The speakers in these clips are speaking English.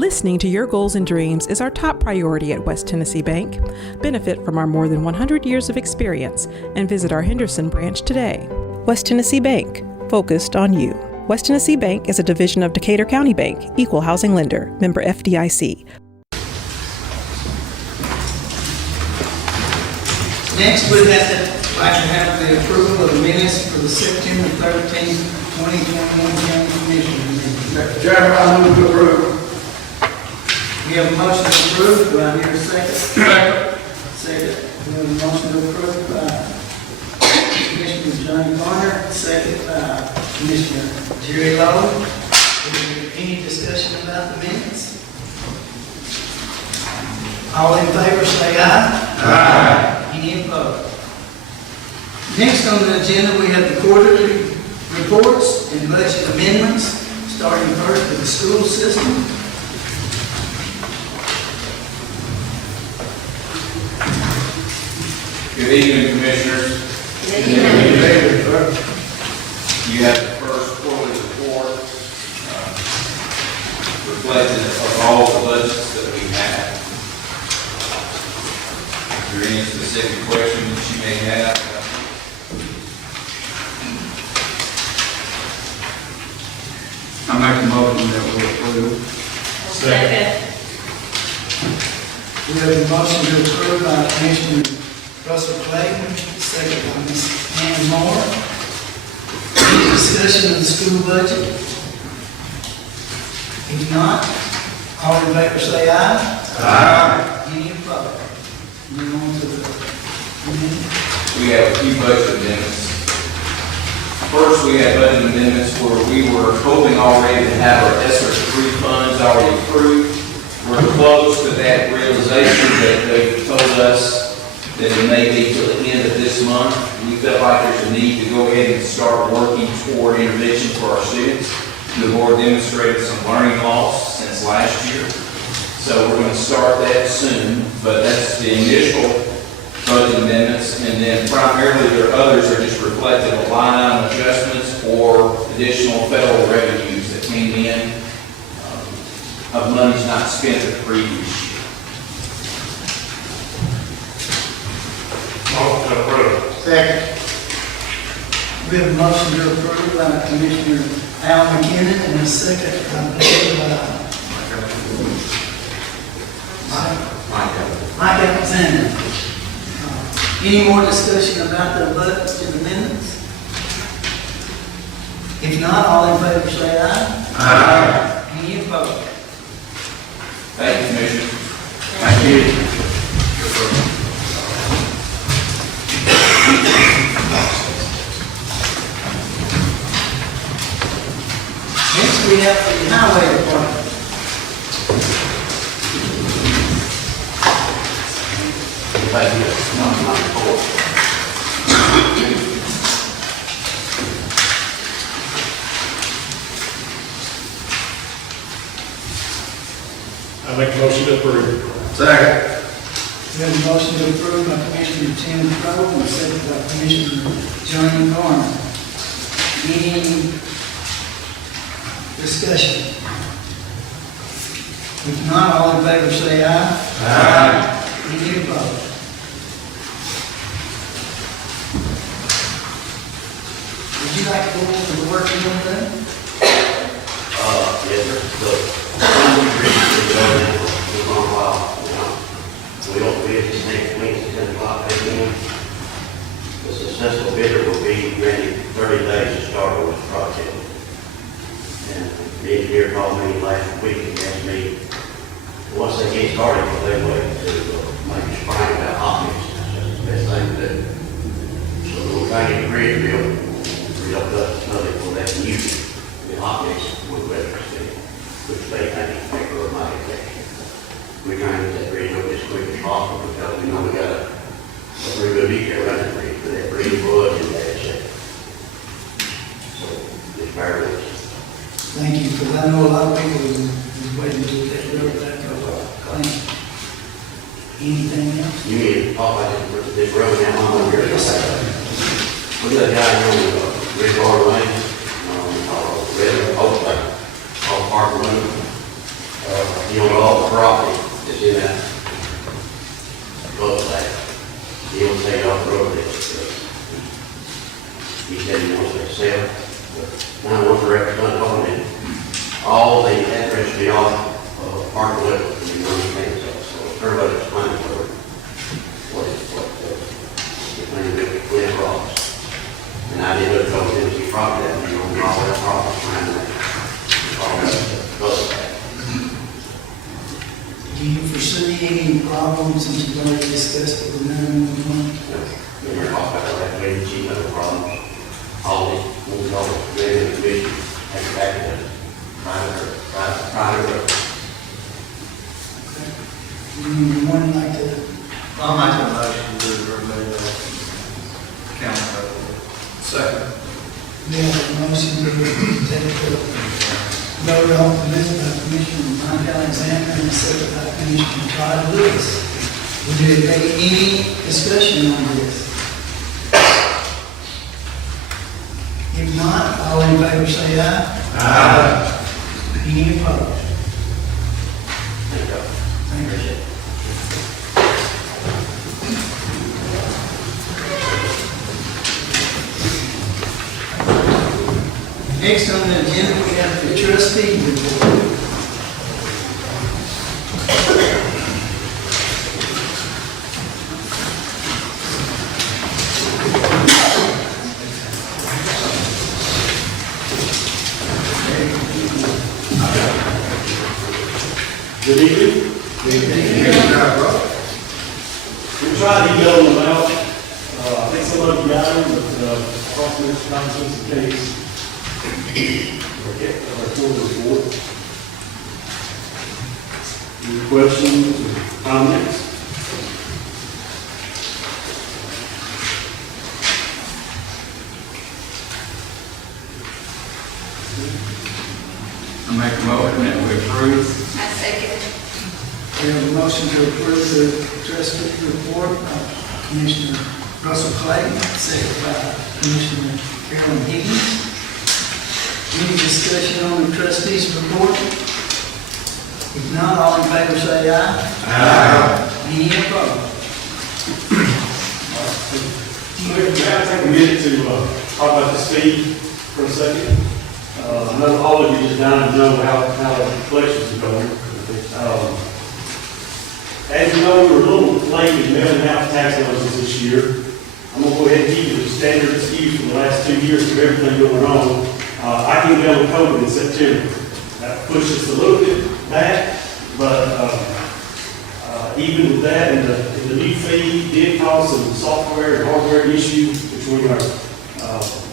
Listening to your goals and dreams is our top priority at West Tennessee Bank. Benefit from our more than 100 years of experience and visit our Henderson branch today. West Tennessee Bank, focused on you. West Tennessee Bank is a division of Decatur County Bank, equal housing lender, member FDIC. Next, we'd like to have the approval of the minutes for the September 13th, 2021 County Commission meeting. Mr. Chairman, I move to approve. We have a motion to approve. Do I hear a second? Second. Second. We have a motion to approve by Commissioner Johnny Garner, second by Commissioner Jerry Lowe. Is there any discussion about the minutes? All in favor say aye. Aye. Any opposed? Next on the agenda, we have the quarterly reports and budget amendments, starting first with the school system. Good evening, Commissioners. Good evening, sir. You have the first quarterly report reflected of all the budgets that we have. If there are any specific questions that you may have, I make a motion that we approve. Second. We have a motion to approve by Commissioner Russell Clayton, second by Ms. Ann Moore. Any discussion of the school budget? If not, all in favor say aye. Aye. Any opposed? Move on to the amendment. we have a few budget amendments. First, we have budget amendments where we were hoping already to have our ESSER 3 funds already approved. We're close to that realization that they told us that it may be till the end of this month. We felt like there's a need to go ahead and start working toward intervention for our students. The board demonstrated some learning loss since last year. So we're going to start that soon, but that's the initial budget amendments, and then primarily there are others that are just reflective of line item adjustments or additional federal revenues that came in of monies not spent the previous year. Motion to approve. Second. We have a motion to approve by Commissioner Al McKinnon and a second by Mike Alexander. Any more discussion about the budget amendments? If not, all in favor say aye. Aye. Any opposed? Thank you, Commissioner. Thank you. Next we have the highway department. Thank you. I make a motion to approve. Second. We have a motion to approve by Commissioner Tim Crowe and a second by Commissioner Johnny Garner. Any discussion? If not, all in favor say aye. Aye. Any opposed? Would you like to go over the work you're doing today? Yes, sir. Look, we're going a while, you know. We don't bid this next week, 10 o'clock a.m. The successful bidder will be ready 30 days to start on this project. And the engineer called me last week and asked me, once they get started, they wait to make a spring about optics. That's the best thing to do. So we're trying to get a bridge built, real good, nothing for that can use it. The optics with electricity, which they think is make a mighty effect. We're trying to get that bridge up as quick as possible because we know we got a pretty good detail around that bridge, but that bridge was in bad shape. So it's very good. Thank you, because I know a lot of people is waiting to get that road back up. Anything else? You need to talk about this road now on here. Yes, sir. We got a guy on Red Bar Lane, Red Oak, Park Lane. he owns all the property that's in that cul-de-sac. He'll take off the road. He said he wants to sell, but now once the record's done on it, all the address be off Park Lake, you know what I'm saying? So everybody's fine for what rocks. And I did look over Tennessee property, and you know, all that property around that. All that cul-de-sac. Do you foresee any problems since you've already discussed it with 911? We were talking about that, we see no problems. All the, we all the, the commission, and back to the private road. Anyone like to? I'll make a motion to remove that county road. Second. We have a motion to take the vote off the list by Commissioner Mike Alexander and a second by Commissioner Todd Lewis. Would there be any discussion on this? If not, all in favor say aye. Aye. Any opposed? Thank you. Thank you. Next on the agenda, we have the trustee report. Good evening. We tried to email them out. I think some of you got them, but approximately Wisconsin's the case. Our quarter report. Any questions or comments? I make a motion that we approve. I second. We have a motion to approve the trustee report by Commissioner Russell Clayton, second by Commissioner Carolyn Higgins. Any discussion on the trustees report? If not, all in favor say aye. Aye. Any opposed? We have to take a minute to talk about this fee for a second. I know all of you just down to know how the collections are going. As you know, we're a little late in mailing out tax notices this year. I'm going to go ahead and give you the standard excuse for the last 2 years of everything going on. I came down with COVID in September. That pushed us a little bit back, but even with that and the new fee did cause some software and hardware issues between our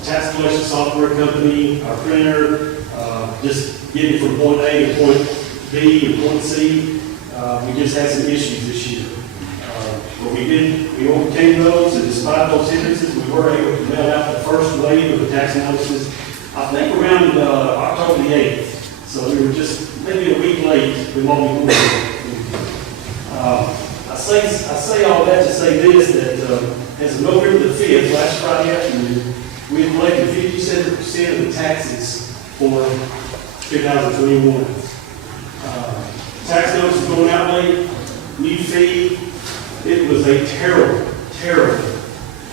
tax collection software company, our printer, just getting from point A to point B and point C. We just had some issues this year. But we overcame those, and despite those hindrances, we were able to mail out the first wave of the tax notices, I think around October the 8th. So we were just maybe a week late with what we were doing. I say all that to say this, that as of November the 5th, last Friday afternoon, we had collected 57% of the taxes for 2021. Tax notice is going out late, new fee. It was a terrible,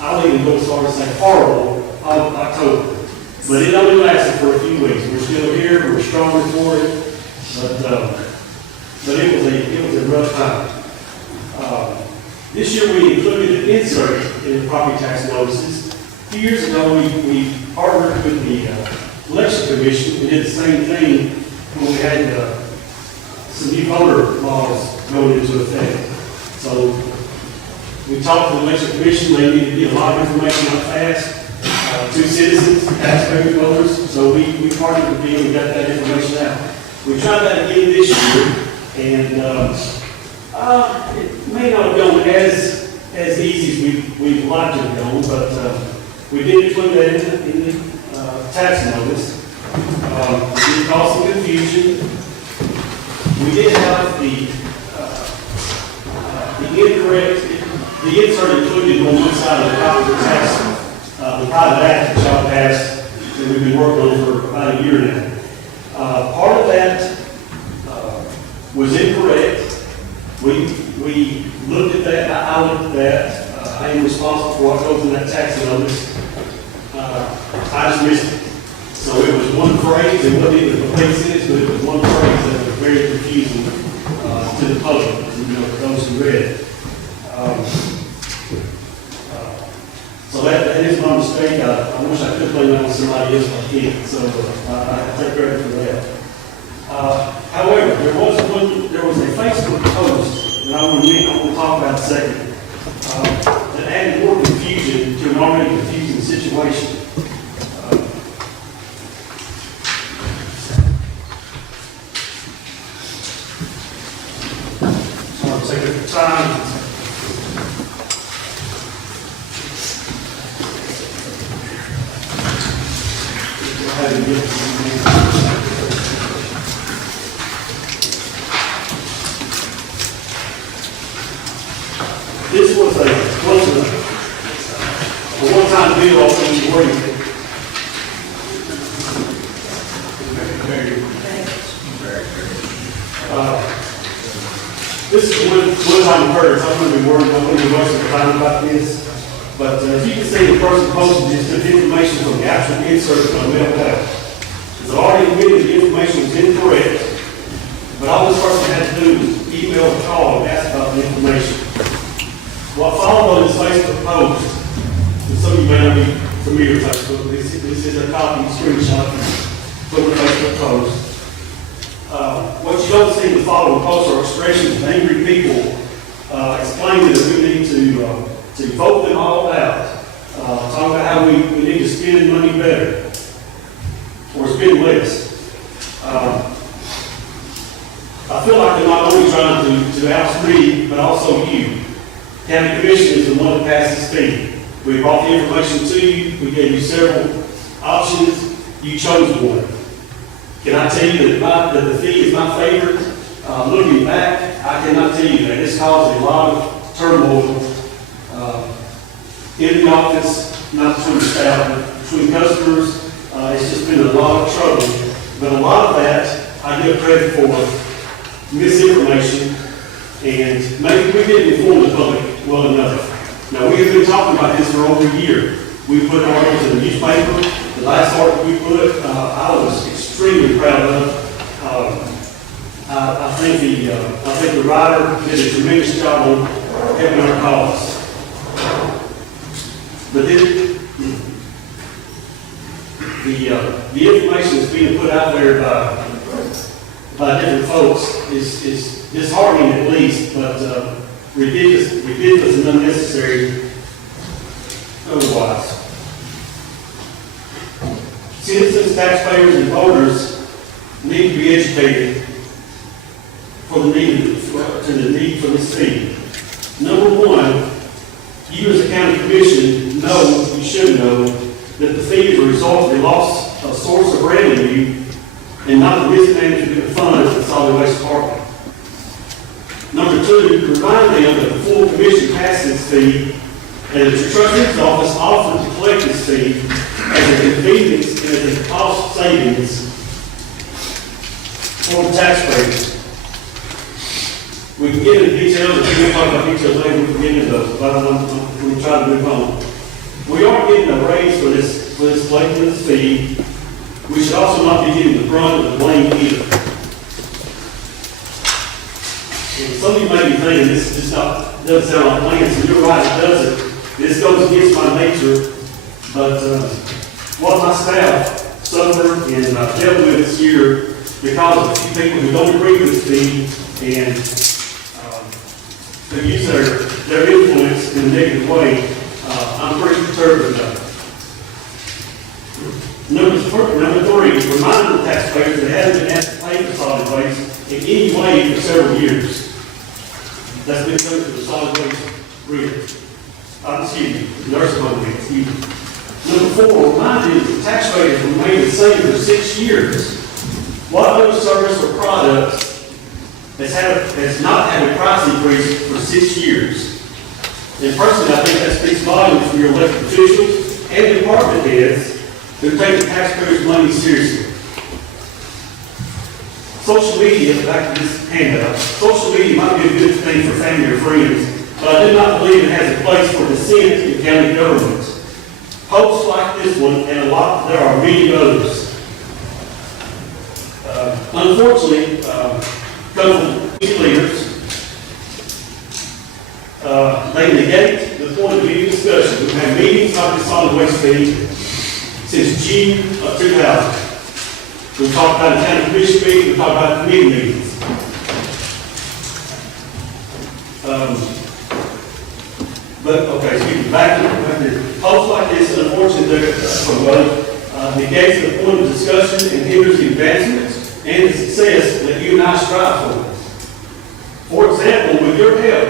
I don't even go as far as say horrible October. But it only lasted for a few weeks. We're still here, we're stronger for it, but it was a rough time. This year we included an insert in the property tax notices. A few years ago we partnered with the election commission and did the same thing when we had some new voter laws going into effect. So we talked to the election commission, they needed to get a lot of information out fast to citizens, taxpayers, voters, so we partnered with them and got that information out. We tried that again this year, and it may not have gone as easy as we'd like to have gone, but we did include that in the tax notice. It did cause some confusion. We did have the insert included on one side of the copy of the tax, the private act that y'all passed that we've been working on for about a year now. Part of that was incorrect. We looked at that, I looked at that. I am responsible for what goes in that tax notice. I just missed it. So it was one phrase, it wasn't even a complete sentence, but it was one phrase that was very confusing to the public, those who read it. So that is my mistake. I wish I could blame that on somebody else, but I can't. So I take credit for that. However, there was a Facebook post that I want to talk about in a second that added more confusion to an already confusing situation. So I'll take the time. This was a one-time deal off the wording. This is one-time occurrence. I'm going to be worried about the most of the time about this. But as you can see, the person posted just took information from the actual insert from the mail out. It's already admitted the information was incorrect, but all this person had to do was email or call and ask about the information. What followed on this Facebook post, and some of you may not be familiar with Facebook, this is a copy screenshot from the Facebook post. What you don't see in the following posts are expressions of angry people explaining that we need to vote them all out, talking about how we need to spend money better or spend less. I feel like they're not only trying to oust me, but also you. County Commission is the one that passes fee. We brought the information to you. We gave you several options. You chose one. Can I tell you that the fee is my favorite? Looking back, I cannot tell you that. It's caused a lot of turmoil in the office, not between the staff, but between customers. It's just been a lot of trouble. But a lot of that, I give credit for misinformation, and maybe we didn't inform the public well enough. Now, we have been talking about this for over a year. We put articles in the newspaper. The last article we put, I was extremely proud of. I think the writer did a tremendous job on helping our cause. But then, the information that's being put out there by different folks is disheartening at least, but ridiculous and unnecessary otherwise. Citizens, taxpayers, and voters need to be educated for the need for this fee. Number one, you as a county commission know, you should know, that the fee is a result of a source of revenue and not the mismanagement of funds of the solid waste department. Number two, remind them that the full commission passes this fee, and that the trustee's office offered to collect this fee as a convenience and as a cost savings for the taxpayers. We can get into details, if we talk about details later, we can get into those, but I'm going to try to move on. We aren't getting a raise for this collecting this fee. We should also not be getting the brunt of the blame either. And some of you may be thinking this just doesn't sound like plans, and you're right, it doesn't. This goes against my nature, but what my staff suffered and dealt with this year because of a few people who don't agree with this fee and who use their influence in a negative way, I'm pretty perturbed about it. Number three, remind the taxpayers that haven't been asked to pay for solid waste in any way for several years. That's been done to the solid waste grid. Nursing home grid, excuse me. Number four, remind them that the taxpayers remain the same for 6 years. What other service or product has not had a price increase for 6 years? And personally, I think that speaks volumes from your elected officials and department heads who take the taxpayers' money seriously. social media, back to this handout, social media might be a good thing for family or friends, but I do not believe it has a place for dissent in county government. Posts like this one, and there are many others. Unfortunately, come from leaders, they negate the point of any discussion. We've had meetings like this solid waste fee since June of 2000. We talked about the county commission meeting, we talked about committee meetings. Back to posts like this, unfortunately, negates the point of discussion and hinders the advancement and the success that you and I strive for. For example, with your help,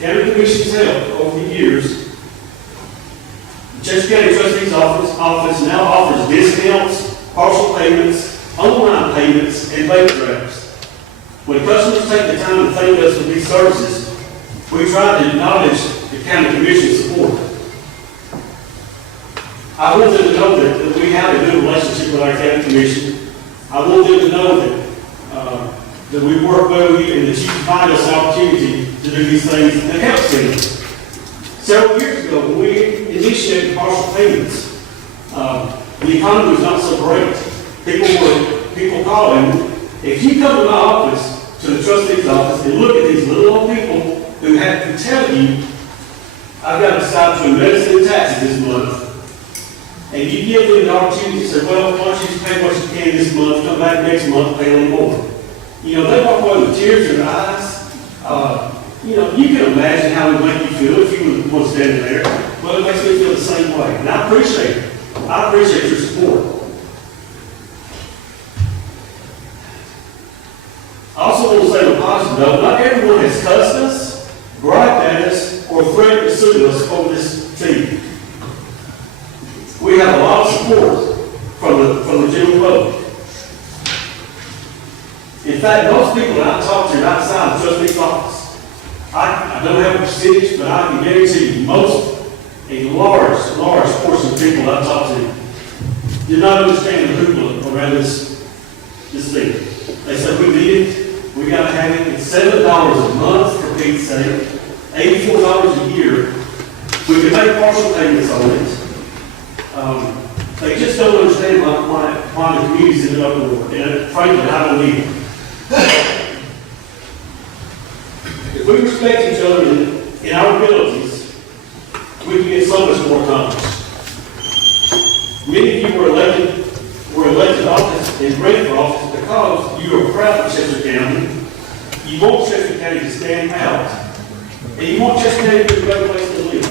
county commission's help over the years, the Chester County Trustee's office now offers discounts, partial payments, online payments, and bank drafts. When customers take the time to thank us for these services, we try to acknowledge the county commission's support. I want them to know that we have a good relationship with our county commission. I want them to know that we work well with you and that you can find us an opportunity to do these things that help them. Several years ago, when we initiated partial payments, the economy was not so great. People calling. If you come to my office, to the trustee's office, and look at these little old people who have to tell you, I've got to decide between medicine and taxes this month, and you give them the opportunity to say, well, why don't you just pay what you can this month, come back next month, pay a little more. You know, they walk away with tears in their eyes. You know, you can imagine how it would make you feel if you were the one standing there. Well, it makes me feel the same way. And I appreciate it. I appreciate your support. I also want to say on a positive note, not everyone has cussed us, griped at us, or threatened to sue us over this fee. We have a lot of support from the general public. In fact, most people that I talk to outside the trustee's office, I don't have a percentage, but I can guarantee you a large portion of people that I talk to do not understand the hoopla around this thing. They said, we need it, we got to have it. It's $7 a month for Pete's sake, $84 a year. We can make partial payments on it. They just don't understand why the community's in an uproar. And frankly, I don't either. If we respect each other in our abilities, we can get so much more accomplished. Many of you were elected office and ran for office because you are proud of Chester County. You want Chester County to stand out. And you want Chester County to be a better place to live.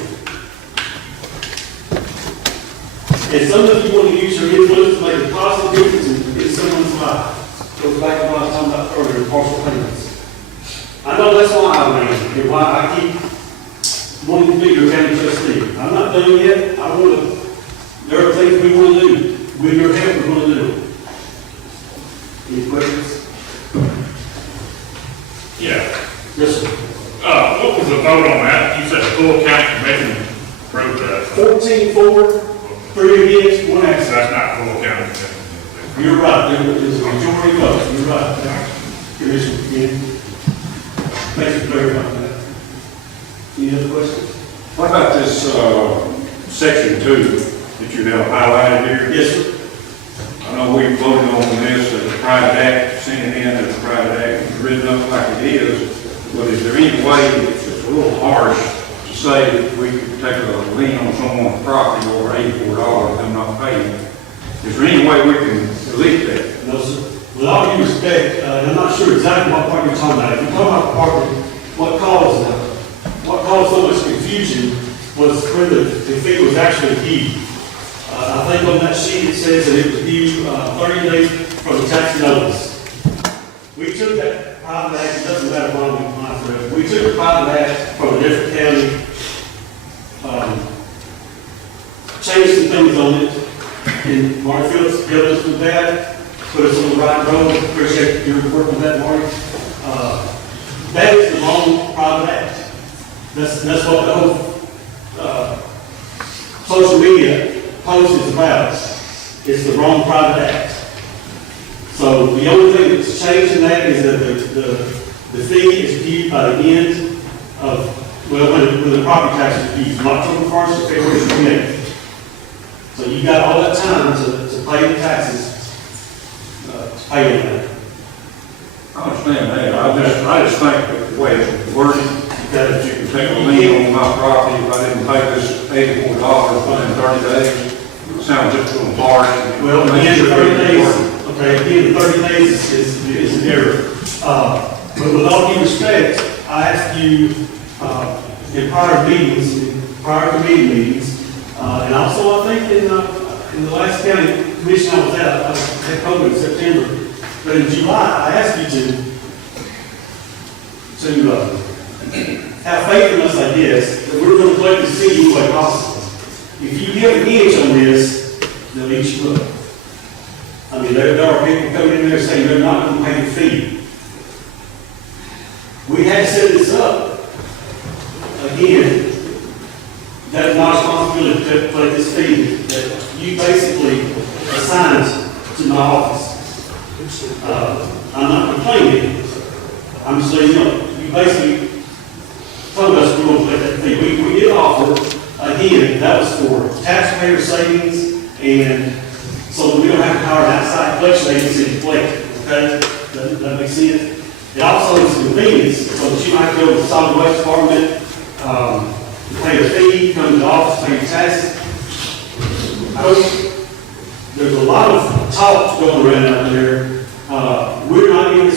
And some of you want to use your influence to make a positive difference in someone's life. Goes back to what I was talking about earlier, partial payments. I know that's why I ran and why I keep wanting to be your county trustee. I'm not done yet. There are things we want to do. With your help, we're going to do it. Any questions? Yeah. Yes, sir. What was the vote on that? You said the full county commission approved that. 14-4, 3 against, 1 So absent. that's not full county commission. You're right. There was a majority vote. You're right. Commissioner, again. Thank you very much. Any other questions? What about this section 2 that you have highlighted here? Yes, sir. I know we voted on this as a private act, sent it in as a private act, written up like it is, but is there any way, it's a little harsh to say that we could take a lien on someone's property over $84 and not pay it? Is there any way we can delete that? No, sir. With all due respect, I'm not sure exactly what part you're talking about. If you're talking about the part that what caused so much confusion was when the fee was actually due. I think on that sheet it says that it was due 30 days from the tax notice. We took that private act, it doesn't matter why we applied for it. We took the private act from a different county, changed some things on it, and Marty Phillips helped us with that. Put us on the right road. Appreciate your work on that, Marty. That is the wrong private act. That's what the whole social media post is about. It's the wrong private act. So the only thing that's changed in that is that the fee is due by the end of, well, when the property tax is due, from October 1st to February 28th. So you got all that time to pay the taxes, to pay on that. I understand that, I just think that the way it's worded, that you can take a lien on my property if I didn't pay this $84 within 30 days, it sounds just a little harsh. Well, at the end of 30 days, okay, at the end of 30 days is an error. But with all due respect, I asked you, in prior committee meetings, and also I think in the last county commission I was at, I had COVID in September, but in July, I asked you to have faith in us, I guess, that we're going to collect the city any way possible. If you give an inch on this, they'll eat you up. I mean, there are people coming in there saying they're not going to pay the fee. We had to set this up. Again, that's my responsibility to collect this fee that you basically assigned to my office. I'm not complaining. I'm just saying, you basically told us we're going to collect that fee. We did offer, again, that was for taxpayer savings and so that we don't have to hire an outside collection agency to collect it, okay? That makes sense. It also is convenience, so that you might go to the solid waste department, pay a fee, come to the office, pay your taxes. There's a lot of talk going around out there. We're not getting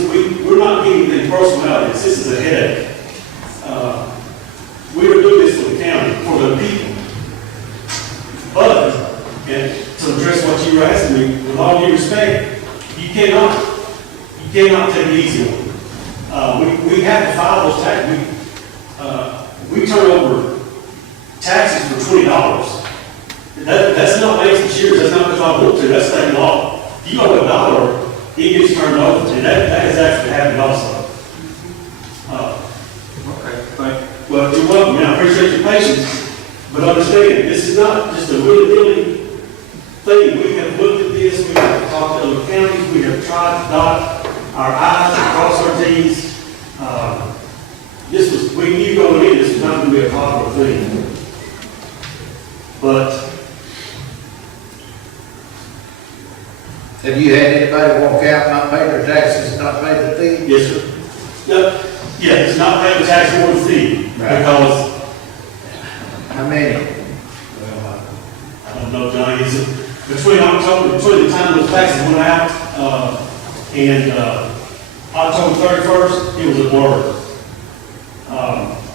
anything personal out of this. This is a headache. We were doing this for the county, for the people. But, and to address what you were asking me, with all due respect, you cannot take it easy on them. We have to file those taxes. We turn over taxes for $20. That's not wasting years. That's not because I want to. That's state law. You owe $1, it gets turned over, and that has actually happened also. Okay, thank you. Well, you're welcome, and I appreciate your patience, but understand, this is not just a willy-nilly thing. We have looked at this, we have talked to other counties, we have tried to dot our I's and cross our T's. We knew going in, this was not going to be a popular thing. But Have you had anybody walk out, not pay their taxes, not pay the fee? yes, sir. No, yeah, it's not paying the tax or the fee, Right. because, How many? I don't know, Johnny, between the time those taxes went out, and October 31st, it was a blur.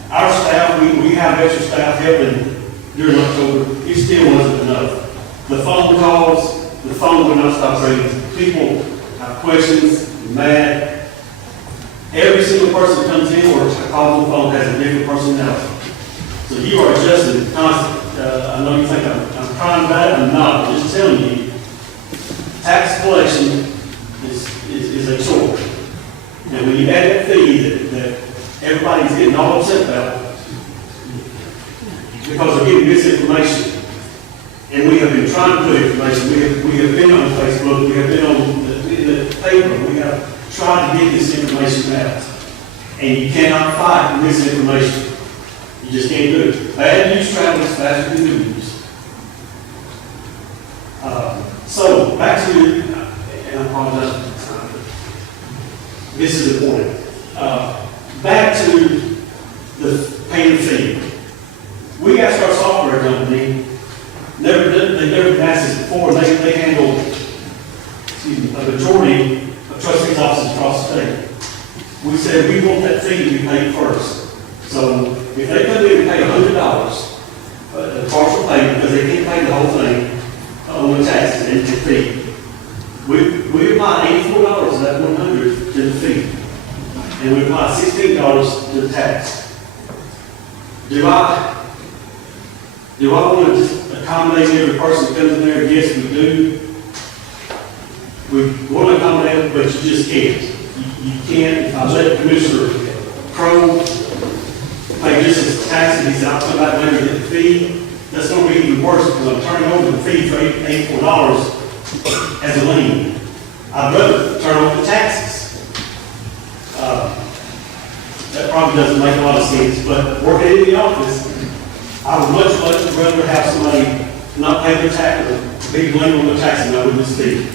Our staff, we have extra staff helping during October, it still wasn't enough. The phone calls, the phone would not stop ringing. People have questions, mad. Every single person that comes in or calls on the phone has a different personality. So you are adjusting constantly. I know you think I'm trying bad, I'm not. I'm just telling you, tax collection is a chore. And when you add that fee that everybody's getting all upset about, because they're getting misinformation. And we have been trying to put information. We have been on Facebook. We have been on the paper. We have tried to get this information out. And you cannot fight misinformation. You just can't do it. Bad news travels faster than good news. So back to, and I apologize for the time. This is important. Back to the paying fee. We asked our software company. They never been asked this before. They handle, a majority of trustees' offices across the state. We said we want that fee to be paid first. So if they come in and pay $100, a partial payment because they can't pay the whole thing on the taxes and the fee, we apply $84 of that $100 to the fee, and we apply $16 to the tax. Do I want to just accommodate every person that comes in there? Yes, we do. We want to accommodate, but you just can't. You can't. If I let Commissioner Crow pay just his taxes, he's out come back later to get the fee, that's going to be even worse because I'm turning over the fee for $84 as a lien. I'd rather turn off the taxes. That probably doesn't make a lot of sense, but working in the office, I would much rather have somebody not pay their taxes, be late on their taxes than I would this fee.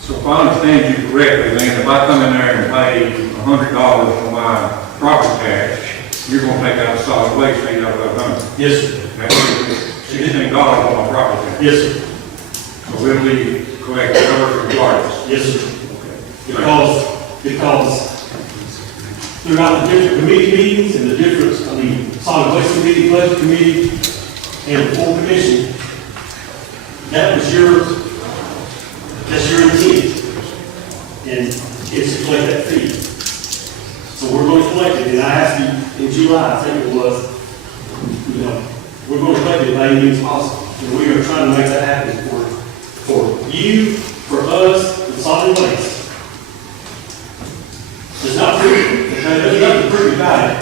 So if I understand you correctly, then if I come in there and pay $100 for my property tax, you're gonna take out a solid waste fee out of that $100. Yes, sir. That's $16 on my property tax. Yes, sir. So we'll be collecting covered regardless. Yes, sir. Because throughout the different committee meetings and the different, solid waste committee, budget committee, and the full commission, that's your intent. And it's to collect that fee. So we're going to collect it, and I asked you in July, I think it was, we're going to collect it by any means possible. And we are trying to make that happen for you, for us, and solid waste. There's not proof. There's nothing to prove about it.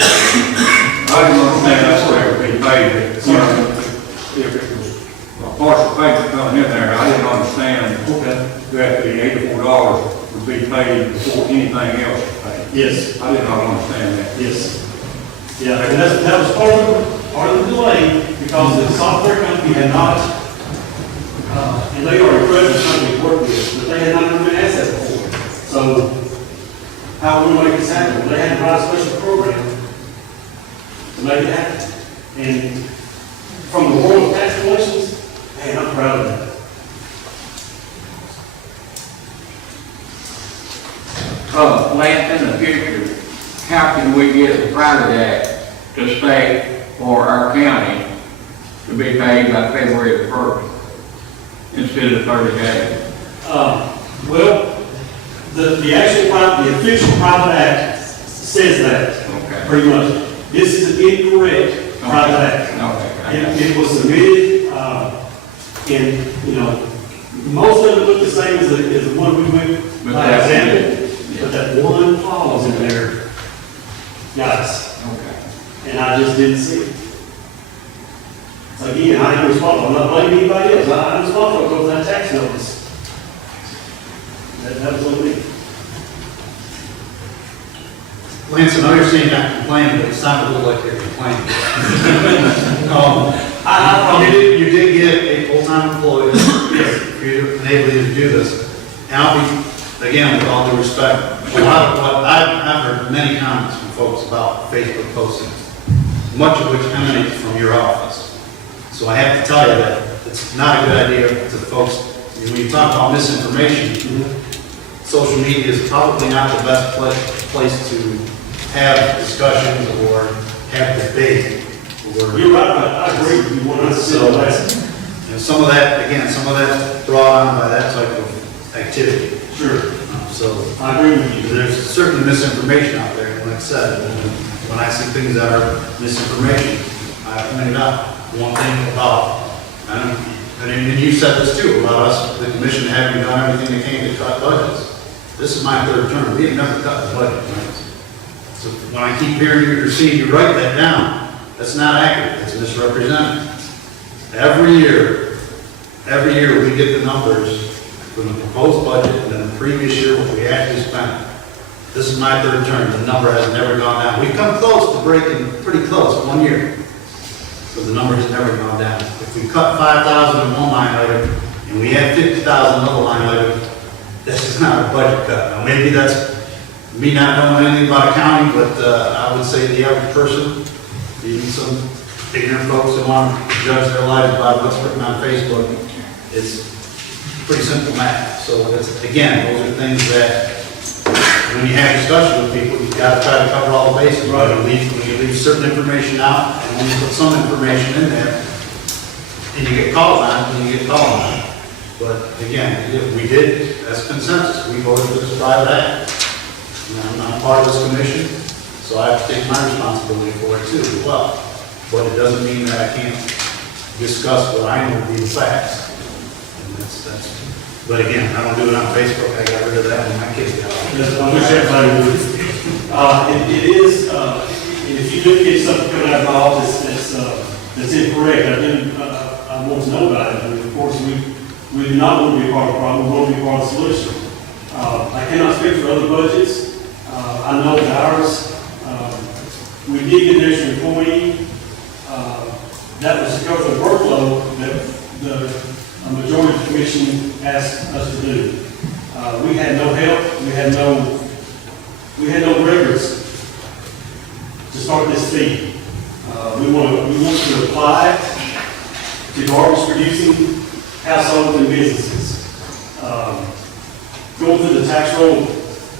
I didn't understand that's where it would be paid. If it was a partial payment coming in there, I didn't understand that the $84 would be paid before anything else was paid. Yes. I did not understand that. Yes. Yeah, and that was part of the delay, because the software company had not, and they are incredible company to work with, but they had not even been asked that before. So, how are we going to make this happen? Well, they had to write a special program to make it happen. And from the world of tax collections, man, I'm proud of that. Lance, in the future, how can we get the private act to state for our county to be paid by February the 1st instead of 30 days? Well, the official private act says that, Okay. pretty much. This is an incorrect private act. Okay. It was submitted, and, most of it looked the same as the one we went But by that's- example. But that one clause in there, guys, Okay. and I just didn't see it. Again, I ain't responsible. I'm not blaming anybody else. I'm responsible for that tax notice. That was on me. Lance, I know you're saying not complaining, but it's not a little like you're complaining. You did get a full-time employee for you to enable you to do this. And I'll be, again, with all due respect, a lot of what I've heard many comments from folks about Facebook postings, much of which emanates from your office. So I have to tell you that it's not a good idea to the folks. When you talk about misinformation, social media is probably not the best place to have discussions or have debate. You're right, I agree with you 100%. Some of that's brought on by that type of activity. Sure. So I agree with you. there's certainly misinformation out there, and like I said, when I see things that are misinformation, I point it out. One thing about, and you said this too, about us, the commission having done everything they can to cut budgets. This is my third term, we have never cut the budget, right? So when I keep hearing you or seeing you write that down, that's not accurate, it's misrepresented. Every year we get the numbers from the proposed budget and then the previous year what we actually spent. This is my third term, the number has never gone down. We've come close to breaking, pretty close, 1 year. So the number has never gone down. If we cut 5,000 in one line item and we had 50,000 in another line item, this is not a budget cut. Now maybe that's me not knowing anything about accounting, but I would say the average person, even some ignorant folks that want to judge their lives by what's written on Facebook, it's pretty simple math. So it's, again, those are things that when you have discussion with people, you've got to try to cover all the bases. Right. When you leave certain information out, and when you put some information in there, and you get called on, But again, we did, as consensus, we voted for this private act. And I'm part of this commission, so I have to take my responsibility for it too as well. But it doesn't mean that I can't discuss what I know to be the facts. And but again, I don't do it on Facebook. I got rid of that when my kids got off. Yes, I wish everybody would. It is, if you do get something coming out of my office that's incorrect, I want to know about it. And of course, we We do not want to be a part of the problem, we want to be part of the solution. I cannot speak for other budgets. I know that ours, we did get an extra employee. That was because of the workload that a majority of the commission asked us to do. We had no help, we had no records to start this fee. We want to apply it to garbage producing households and businesses. Going through the tax roll,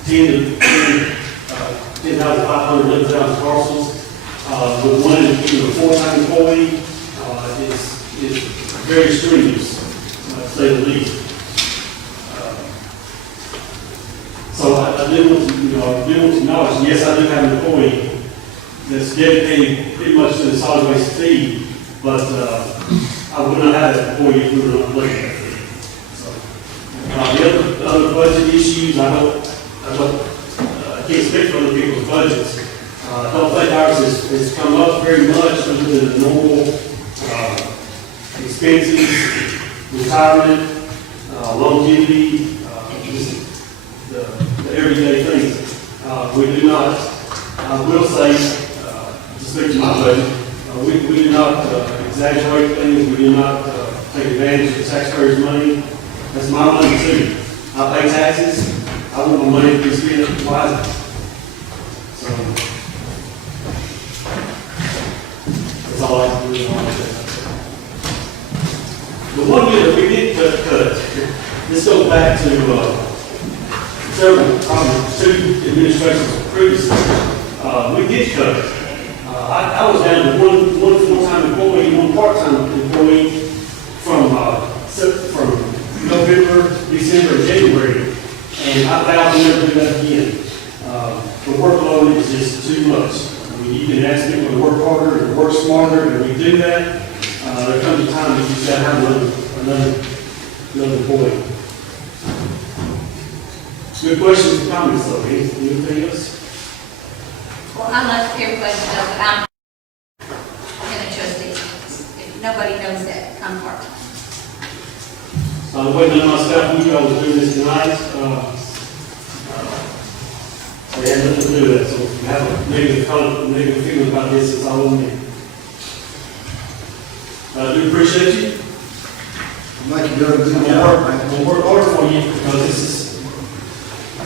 10,500, 11,000 parcels, with one a full-time employee, is very strenuous, to say the least. So I do want to acknowledge, yes, I do have an employee that's dedicated pretty much to the solid waste fee, but I would not have that employee if we were not looking at it. So, the other budget issues, I can't speak for other people's budgets. I don't think ours has come up very much other than the normal expenses, retirement, longevity, just the everyday things. We do not, I will say, to speak to my budget, we do not exaggerate things, we do not take advantage of the taxpayers' money. That's my money too. I pay taxes, I want my money to be spent wisely. So, that's all I can really want to say. The one year that we did cut, this goes back to probably two administrations previously. We did cut it. I was down to one full-time employee, one part-time employee from November, December, and January, and I vowed to never do that again. The workload is just too much. I mean, you can ask people to work harder and work smarter, and we do that. There comes a time that you just got to have another employee. Good questions and comments, though. Anything else? Well, I'd like everybody to know that I'm in a trustee. If nobody knows that, I'm part-time. The way none of my staff knew I was doing this tonight, they had nothing to do with that. So if you have a negative feeling about this, it's all on me. I do appreciate you. Like you're doing good work, man. We'll work hard for you because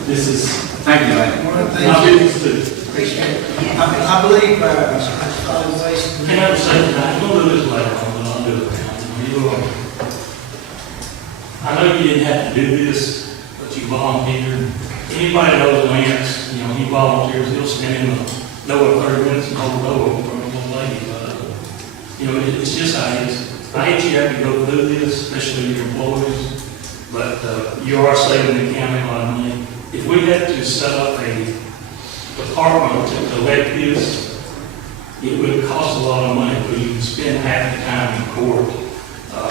this is Thank you, man. One of the not things, business to do. appreciate it. I believe, solid waste. Can I just say tonight, we'll do this later on, but I'll do it now. I know you didn't have to do this, but you volunteered. Anybody knows Lance, he volunteers, he'll stand in the door 30 minutes and hold the door open for a little lady. But, it's just how it is. I hate you have to go through this, especially your employees, but you are saving the county a lot of money. If we had to set up a department to collect this, it would cost a lot of money, because you can spend half the time in court.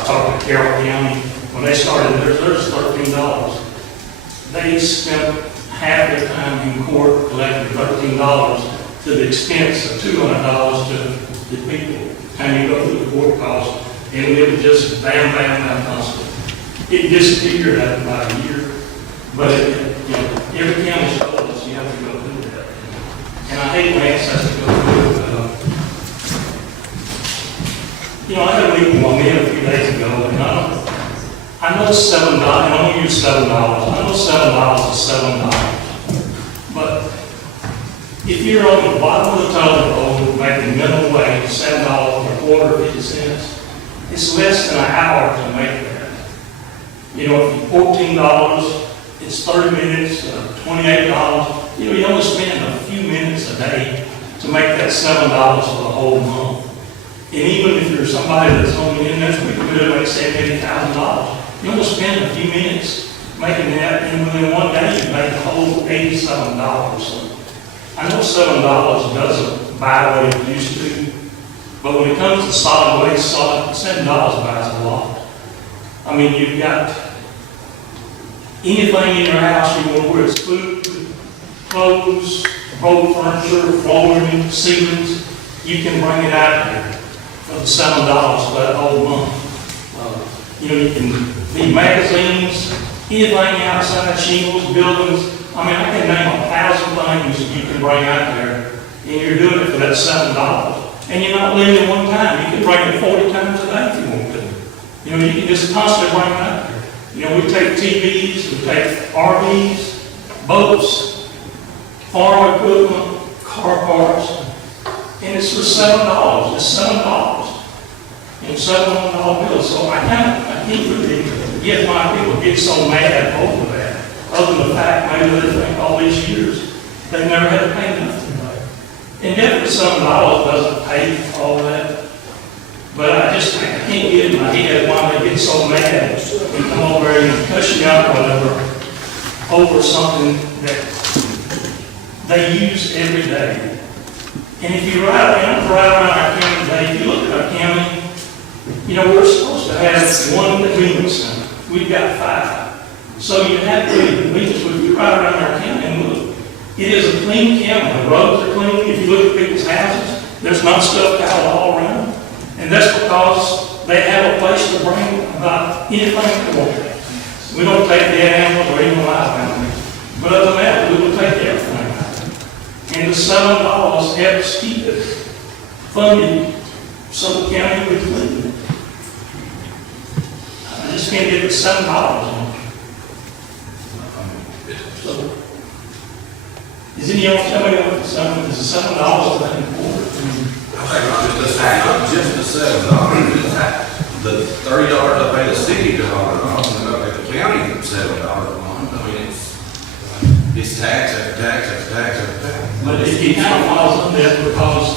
Talking to Carroll County, when they started, there's $13. They spent half their time in court collecting $13 to the expense of $200 to the people. Time you go through the court costs, and it was just bam, bam, bam, constant. It disappeared after about a year, but every county told us you have to go through that. And I hate Lance has to go through it. I had a meeting with my man a few days ago, and I know $7, and I'm going to use $7. I know $7 is $7. But if you're on the bottom of the totem pole making minimum wage, $7 a quarter, 50 cents, it's less than an hour to make that. If you're $14, it's 30 minutes, $28. You only spend a few minutes a day to make that $7 for the whole month. And even if you're somebody that's only in this week, could make $70,000. You only spend a few minutes making that, and within one day you make a whole $87. So I know $7 doesn't buy what it used to, but when it comes to solid waste, $7 buys a lot. I mean, you've got anything in your house you want, whether it's food, clothes, old furniture, flooring, ceilings, you can bring it out here for the $7 for that whole month. You can the magazines, anything outside shingles, buildings. I mean, I can name 1,000 things that you can bring out there, and you're doing it for that $7. And you're not leaving it one time. You can bring it 40 times a day if you want to. You know, you can just constantly bring it out there. You know, we take TVs, we take RVs, boats, farm equipment, car parts, and it's for $7. It's $7. And $7 bills. So I can't really get why people get so mad over that. Other than the fact, maybe they think all these years, they never had to pay nothing. And definitely $7 doesn't pay all that. But I can't get in my head why they get so mad and come over and cuss you out or whatever over something that they use every day. And if you ride around our county today, if you look at our county, you know, we're supposed to have one convenience center. We've got 5. So you have to be convenience. If you ride around our county and look, it is a clean county. The roads are clean. If you look at people's houses, there's not stuff out all around. And that's because they have a place to bring about anything they want. We don't take dead animals or even live animals. But other than that, we will take everything out. And the $7 helps keep it funded so the county will be clean. I just can't get it $7 on it. So, is anyone tell me what the $7 is? $7 that important? I think just the $7. The $30 I pay the city to hold it on, and I pay the county $7 a month. I mean, it's tax after tax after tax after tax. But it kind of falls on that because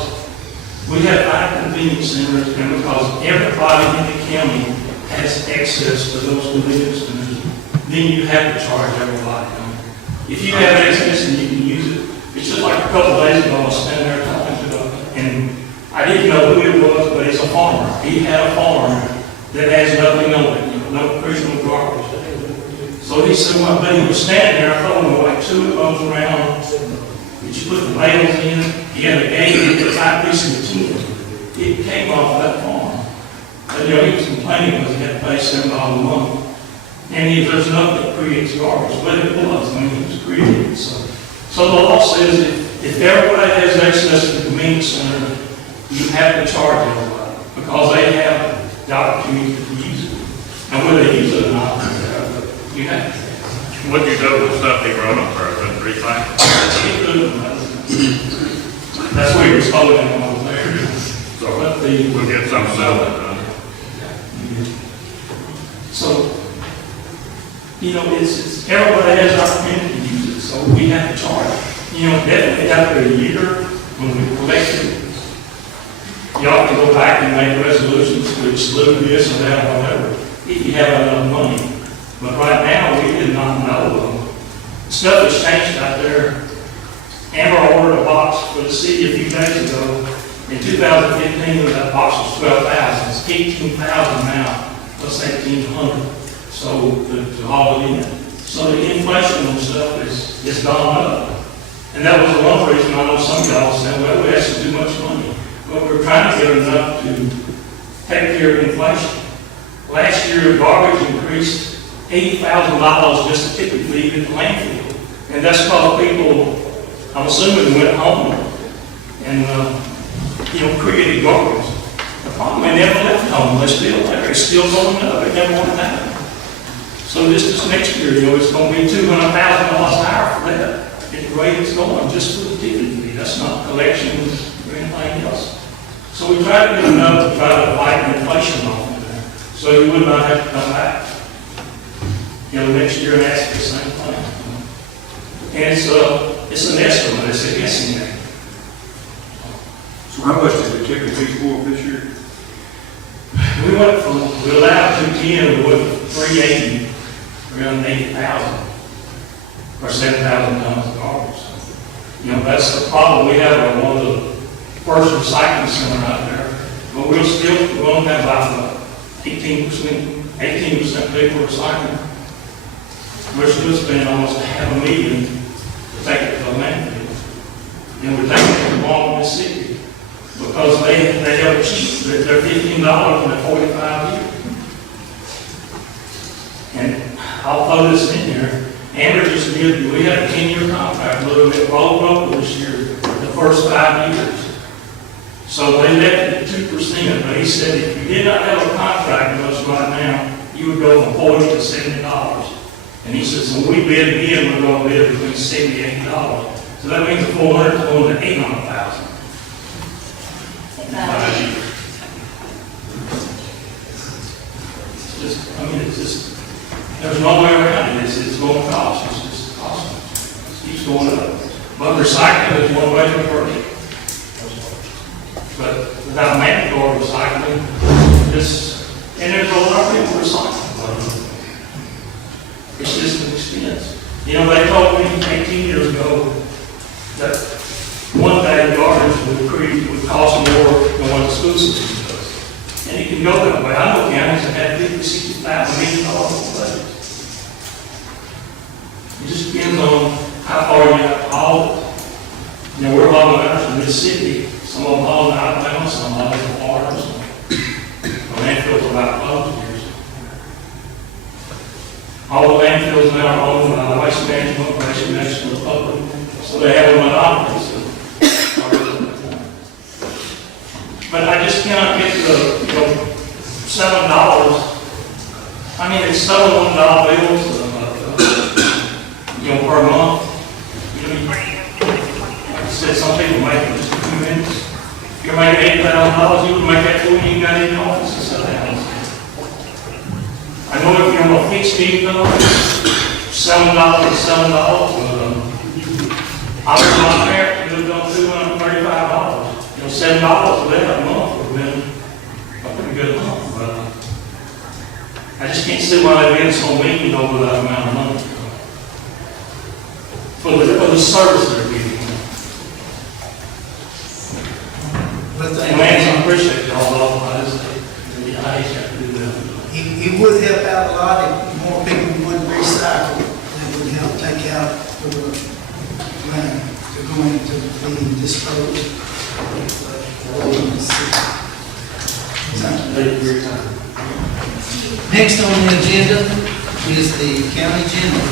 we have 5 convenience centers, and because everybody in the county has access to those convenience centers, then you have to charge everybody. If you have access and you can use it, it's just like a couple of days ago, I was standing there talking to them, and I didn't know who it was, but it's a farmer. He had a farm that has nothing on it, you know, no creation, no garbage. So he said, well, but he was standing there, I told him like 2 of those around, that you put the bales in, he had a gate, he had a 5 piece of tin. It came off that farm. And, you know, he was complaining because he had to pay $7 a month. And there's nothing that creates garbage, but it was, I mean, it was created. So the law says if everybody has access to the convenience center, you have to charge everybody because they have the opportunity to use it. And whether they use it or not, you have to. What'd you do with stuff he brought up there? Couldn't recycle? That's what he was holding when I was there. So we'll get some selling done. So, you know, it's everybody has the opportunity to use it, so we have to charge. You know, definitely after a year, when we collect it, y'all can go back and make resolutions to exclude this or that or whatever, if you have enough money. But right now, we did not know. Stuff has changed out there. Amber ordered a box for the city a few days ago. In 2015, that box was 12,000. It's 18,000 now, plus 1,800. So to haul it in. So the inflation and stuff is gone up. And that was one reason I know some of y'all said, well, we asked too much money. But we're trying to get enough to take care of inflation. Last year, garbage increased $80,000 just to typically leave at the landfill. And that's because people, I'm assuming, went home and, created garbage. The problem, they never left home. They're still there. It's still going up. It never went down. So this next year, it's going to be $200,000 higher for that. At the rate it's going, just for the ticket fee. That's not collections or anything else. So we try to do enough to try to fight inflation off of there. So you would not have to come back, next year and ask for the same thing. And it's an estimate. It's a guessing game. So how much did the ticket fee go up this year? We allowed 210, we went to 380, around 80,000, or 7,000 tons of garbage. That's the problem we have on one of the first recycling center out there. But we'll only have about 18% people recycling. We're still spending almost $500,000 to take it to the landfill. And we're taking it to Walmart, Mississippi. Because they have a cheap, they're $15 and they're 45 years. I'll throw this in there. Amber just did, we had a 10-year contract, a little bit rolled over this year, the first 5 years. So they left it at 2%, but he said if you did not have a contract with us right now, you would go from $40 to $70. And he says, when we bid again, we're going to bid between $70 and $80. So that means the 400 is going to 800,000. In 5 years. It's just, there's no way around it. It's going to cost. It's just costing. It keeps going up. But recycling is one way to approach it. But without mandatory recycling, and there's a lot of people recycling. It's just an expense. You know, they told me 18 years ago that one bag of garbage would cost more than what the school system does. And it can go that way. I know counties that have $50, $60,000 million budget. It just depends on how far you have to haul it. You know, we're hauling out from Mississippi. Some of them hauling out of Alabama, some hauling from Florida. The landfills are about closed years. All the landfills now are owned by the Waste Management Corporation next to the public. So they have a monopoly. But I just cannot get the, $7. I mean, it's selling $1 bills, per month. Like I said, some people make it just a few minutes. If you're making $8,000, you would make that before you even got in the office and sell the house. I know if you're on a fixed income, $7 is $7. I was my parents who lived on $235. $7 a day a month would have been a pretty good month. But I just can't see why they've been so mean over that amount of money for the service they're giving. And Lance, I appreciate y'all, though. I hate to have to do that. It would help out a lot if more people would recycle. It would help take out the land they're going to be disposed. Next on the agenda is the county general.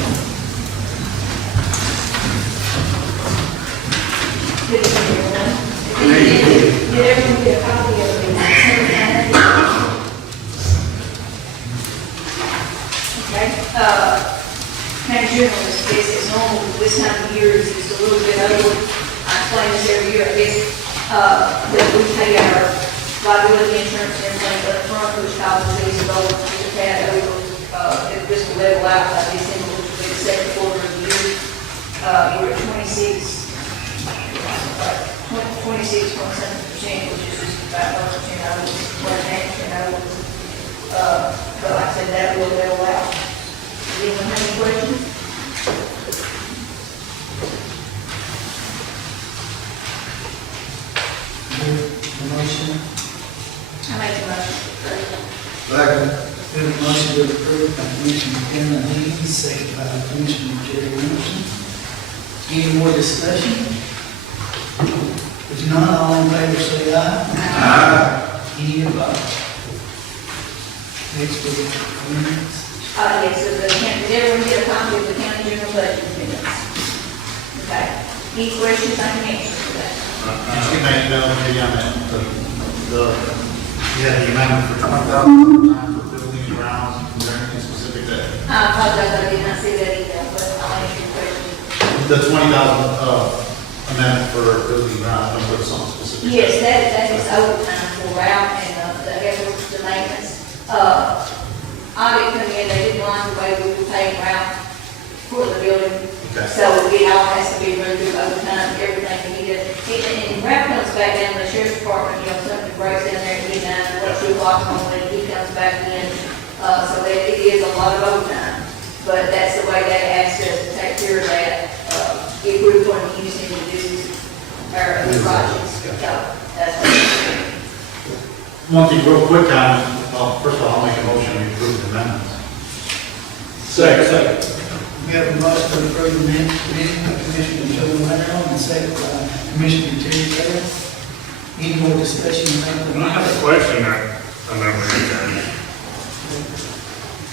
Good evening, everyone. Did everyone get a copy of the Okay. County general is normal. This time of year is just a little bit over. I explain this every year, I guess. That we pay our liability insurance and everything up front, which causes these lower to the pad over, if this will level out by December, which will be the second quarter of the year. You're at 26.7%, which is just about 1% over, 1.5% over. But like I said, that will level out. Does anyone have any questions? Motion. I make a motion. Second. We have a motion to approve by Commissioner Cameron Hayes, second by Commissioner Jerry Henderson. Any more discussion? If not, all in favor say aye. Aye. Any opposed? Next we have minutes. Yes, so did everyone get a copy of the county general budget minutes? Okay. Any questions I can answer for that? Just give me the amendment for $20,000 for building and grounds. Is there anything specific there? I apologize, I did not see that email, but I'll answer your question. The $20,000 amendment for building and grounds, don't put something specific. Yes, that is overtime for route and the efforts to maintenance. Audit coming in, they didn't like the way we were paying route for the building. Okay. So it all has to be run through overtime, everything we need to. And route comes back down to the sheriff's department, something breaks down there at midnight, what 2 o'clock home, and he comes back in. So it is a lot of overtime. But that's the way they asked us to take care of that, if we're going to use him to do our other projects. So that's what we're doing. One thing real quick, first of all, I'll make a motion to approve the amendments. Second. We have a motion to approve the minutes by Commissioner Joe Brown and second by Commissioner Terry Taylor. Any more discussion? I have a question that I never heard.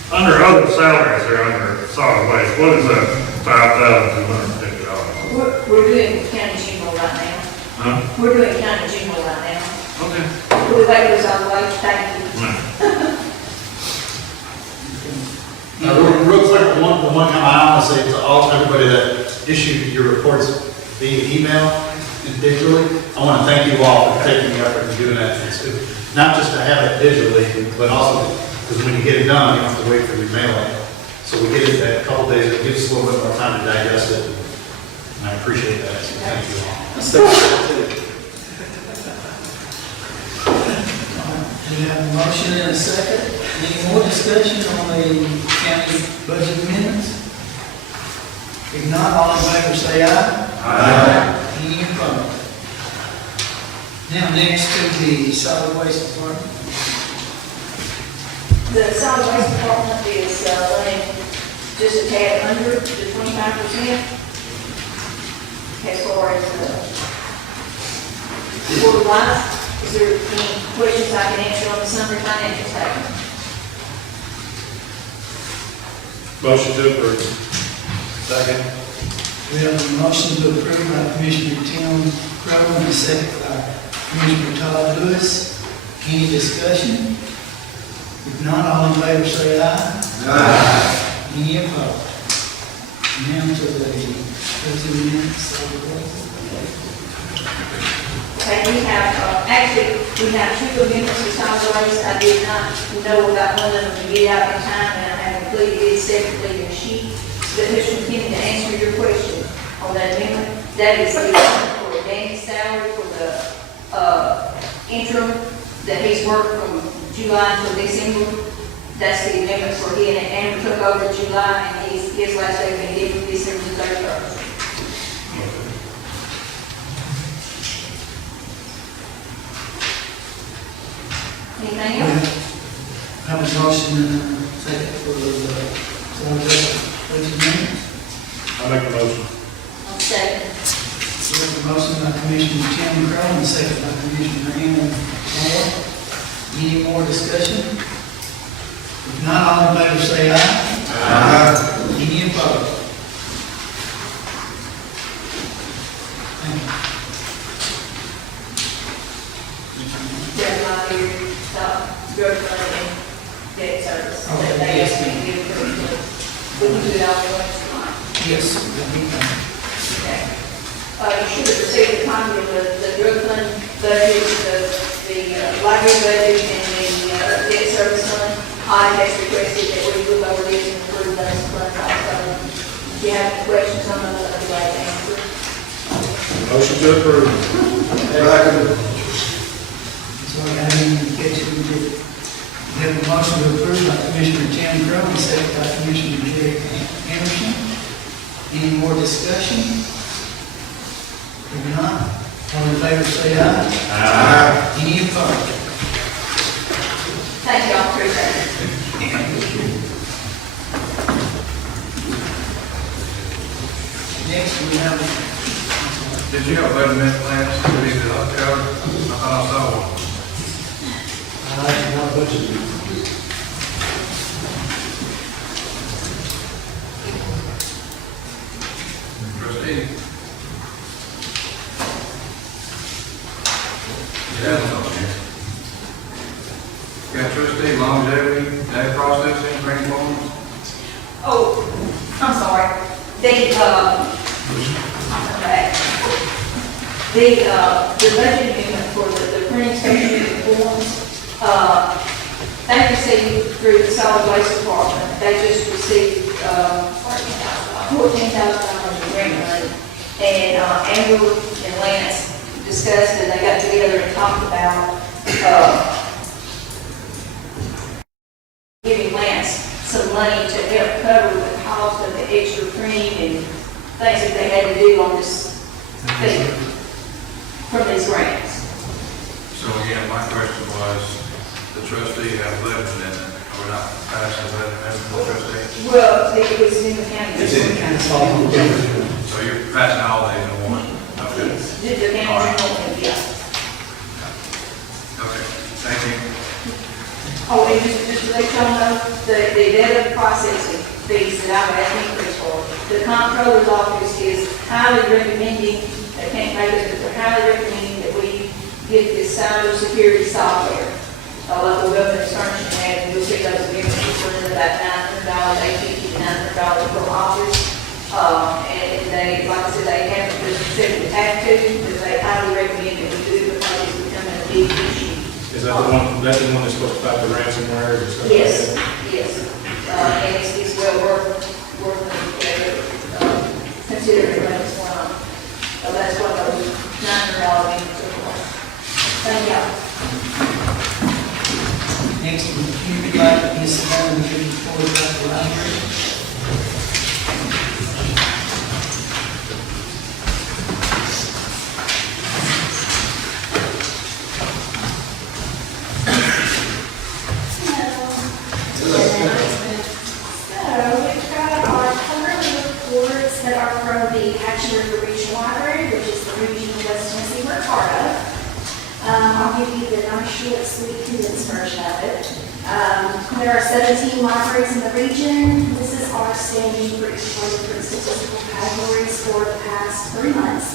Under other salaries, they're under solid waste, what is that, $5,250? We're doing county general right now. Huh? We're doing county general right now. Okay. We wait for our way, thank you. Real quick, the one time I want to say to all, everybody that issued your reports via email and digitally, I want to thank you all for taking the effort and doing that. It's good. Not just to have it digitally, but also, because when you get it done, you don't have to wait for your mailing. So we get it that couple days, it gives us a little bit more time to digest it. And I appreciate that, so thank you all. We have a motion and a second. Any more discussion on the county budget amendments? If not, all in favor say aye. Aye. Any opposed? Now, next to the solid waste department. The solid waste department is running just a tad under the 25%. As far as board-wise, is there any questions I can answer on the summary financial statement? Motion to approve. Second. We have a motion to approve by Commissioner Tim Crowe and a second by Commissioner Todd Lewis. Any discussion? If not, all in favor say aye. Aye. Any opposed? Now to the minutes of the board. Okay, we have two amendments to solid waste. I did not know about one of them to get out in time, and I have included it separately in a sheet. But Mr. McKinney, to answer your question on that amendment, that is the for Danny's salary for the interim that he's worked from July until December. That's the amendment for him, and Andrew took over July, and his last day will be December 31st. Anything else? Have a motion and a second for the solid waste budget amendments. I make the motion. I'll second. We have a motion by Commissioner Tim Crowe and a second by Commissioner Ann Moore. Any more discussion? If not, all in favor say aye. Aye. Any opposed? Thank you. Deadline here, drug fund and debt service. Okay, They yes, asked me to give it to them. We can do it all at once tonight. Yes, that'd be fine. Okay. You should have received a copy of the drug fund budget, the library budget, and the debt service fund. I has requested that we look over these and approve those funds also. If you have any questions on those, I'd be glad to answer. Motion to approve. So I didn't catch it, we did. We have a motion to approve by Commissioner Tim Crowe and second by Commissioner Jerry Henderson. Any more discussion? If not, all in favor say aye. Aye. Any opposed? Thank you all, appreciate it. Next, we have, Did you have a budget amendment plans? Did you do that? I thought I saw one. not budget. Trustee. Yeah, it's on here. Got trustee longevity, data processing, grant loans. Oh, I'm sorry. Okay. The budget amendment for the printing station and forms, they received through the solid waste department, they just received, $14,000 in grant money. And, Andrew and Lance discussed it, they got together and talked about, giving Lance some money to help cover the cost of the extra printing and things that they had to do on this thing from these grants. So again, my question was, the trustee have 11 in it, are we not passing that as the trustee? Well, it was in the county. It's in the county. So you're passing all these in one? Okay. Did the county, yeah. Okay, thank you. Oh, and just to let y'all know, the data processing fees that I've asked increase for, the comptroller's office is highly recommending, they can't make it, but they're highly recommending that we get this cybersecurity software. Like the government's furnishing that, and you'll see those agreements for about $900, $850 to $900 per office. And they, like I said, they haven't just said they have to, but they highly recommend that we do it because it's becoming a big issue. Is that the one that's supposed to fight the ransomware or stuff? Yes, like that? yes. And it's well worth considering what's going on. So that's what those $900 means for. Thank y'all. Next, we would like Ms. Savannah to report about the library. We've got our quarterly reports that are from the Action River Regional Library, which is the region of West Tennessee we're part of. I'll give you the nice, short, sweet, condensed version of it. There are 17 libraries in the region. This is our standing for each one of the statistical categories for the past 3 months.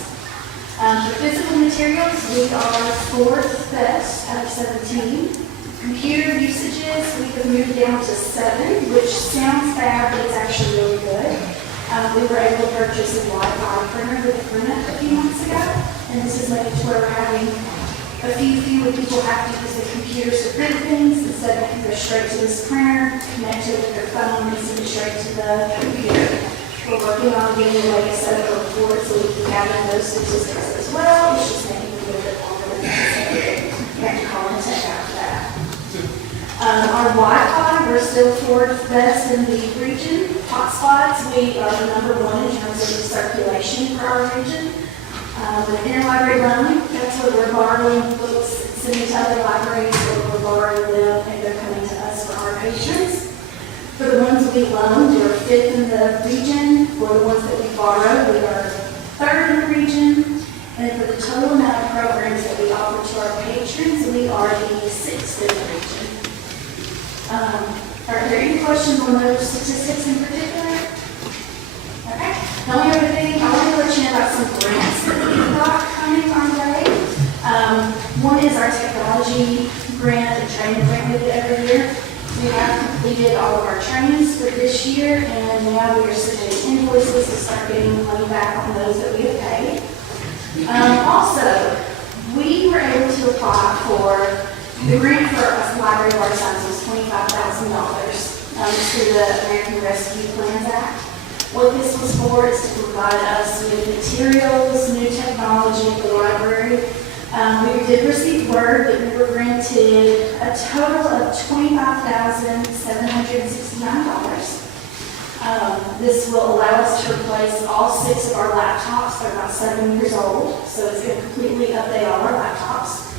For physical materials, we are 4th best out of 17. Computer usages, we have moved down to 7, which sounds bad, but it's actually really good. We were able to purchase a Wi-Fi printer with a printer a few months ago, and this is making to where we're having a fewer people have to use the computers to print things. Instead, they can go straight to this printer, connect it with their phone, and send it straight to the computer. We're working on getting a way to set up a report so we can gather those statistics as well. It's just making it a little bit longer than necessary. We have to call and check after that. Our Wi-Fi, we're still 4th best in the region. Hotspots, we are the #1 in terms of the circulation for our region. With interlibrary loan, that's where we're borrowing books, sending to other libraries, or we're borrowing them and they're coming to us for our patrons. For the ones we loaned, we're 5th in the region. For the ones that we borrow, we are 3rd in the region. And for the total amount of programs that we offer to our patrons, we are the 6th in the region. Are there any questions on those statistics in particular? Okay. The only other thing, I want to let you know about some grants that we've got coming our way. One is our technology grant and training grant we do every year. We have completed all of our trainings for this year, and now we are submitting invoices to start getting money back on those that we have paid. Also, we were able to apply for the grant for a library of our sons was $25,000 through the American Rescue Plans Act. What this was for is to provide us with materials, new technology at the library. We did receive word that we were granted a total of $25,769. This will allow us to replace all 6 of our laptops. They're about 7 years old, so it's going to completely update all our laptops.